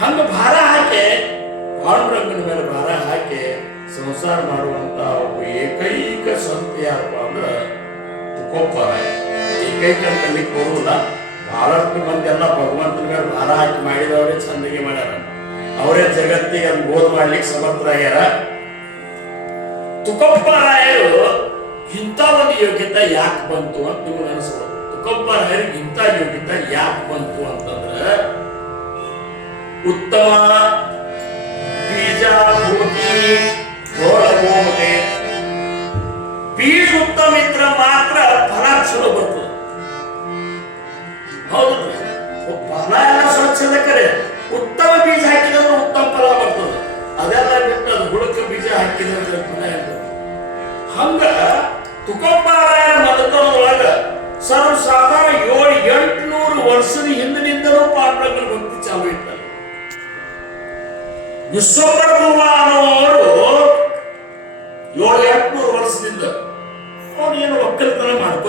ಹಂಗ ಭಾರ ಹಾಕಿ ಪಾಂಡುರಂಗನ ಮೇಲೆ ಭಾರ ಹಾಕಿ ಸಂಸಾರ ಮಾಡುವಂತ ಒಬ್ಬ ಏಕೈಕ ಸಂತ ಯಾರಪ್ಪ ಅಂದ್ರೆ ತುಕೋಬರಾಯ. ಏಕೈಕ ಕಲಿಕ್ ಬರುವುದಿಲ್ಲ, ಬಹಳಷ್ಟು ಮಂದಿ ಎಲ್ಲ ಭಗವಂತನ ಮೇಲೆ ಭಾರ ಹಾಕಿ ಮಾಡಿದವರೇ ಚಂದಿಗೆ ಮಾಡ್ಯಾರ. ಅವರೇ ಜಗತ್ತಿಗೆ ಅದು ಬೋಧ ಮಾಡ್ಲಿಕ್ಕೆ ಸಮರ್ಥರಾಗ್ಯಾರ. ತುಕೋಬರಾಯರು ಇಂಥ ಒಂದು ಯೋಗ್ಯತೆ ಯಾಕೆ ಬಂತು ಅಂತ ನಿಮ್ಗೆ ಅನಿಸ್ಬೋದು. ತುಕೋಬರಾಯರಿಗೆ ಇಂಥ ಯೋಗ್ಯತೆ ಯಾಕೆ ಬಂತು ಅಂತಂದ್ರೆ ಉತ್ತಮ ಬೀಜ ಭೂಮಿ ಗೋಳಗೋಮನೆ ಬೀಜ ಉತ್ತಮ ಇದ್ರೆ ಮಾತ್ರ ಫಲ ಚಲೋ ಬರ್ತದೆ. ಹೌದಲ್ರಿ? ಫಲ ಎಲ್ಲ ಸ್ವಚ್ಛದ ಕರೆ, ಉತ್ತಮ ಬೀಜ ಹಾಕಿದ್ರೆ ಉತ್ತಮ ಫಲ ಬರ್ತದೆ. ಅದೆಲ್ಲ ಬಿಟ್ಟು ಅದು ಹುಡುಕ ಬೀಜ ಹಾಕಿದ್ರೆ ಫಲ ಇರ್ತದೆ. ಹಂಗ ತುಕೋಬರಾಯರ ಮನೆತನದೊಳಗ ಸಾಧಾರಣ 700-800 ವರ್ಷದ ಹಿಂದಿನಿಂದಲೂ ಪಾಂಡುರಂಗನ ಭಕ್ತಿ ಚಾಲು ಇರ್ತಾರೆ. ವಿಶ್ವಕರ್ಮ ಅನ್ನೋರು 700-800 ವರ್ಷದಿಂದ ಅವ್ರು ಏನು ಒಕ್ಕಲ್ತನ ಮಾಡ್ಕೊ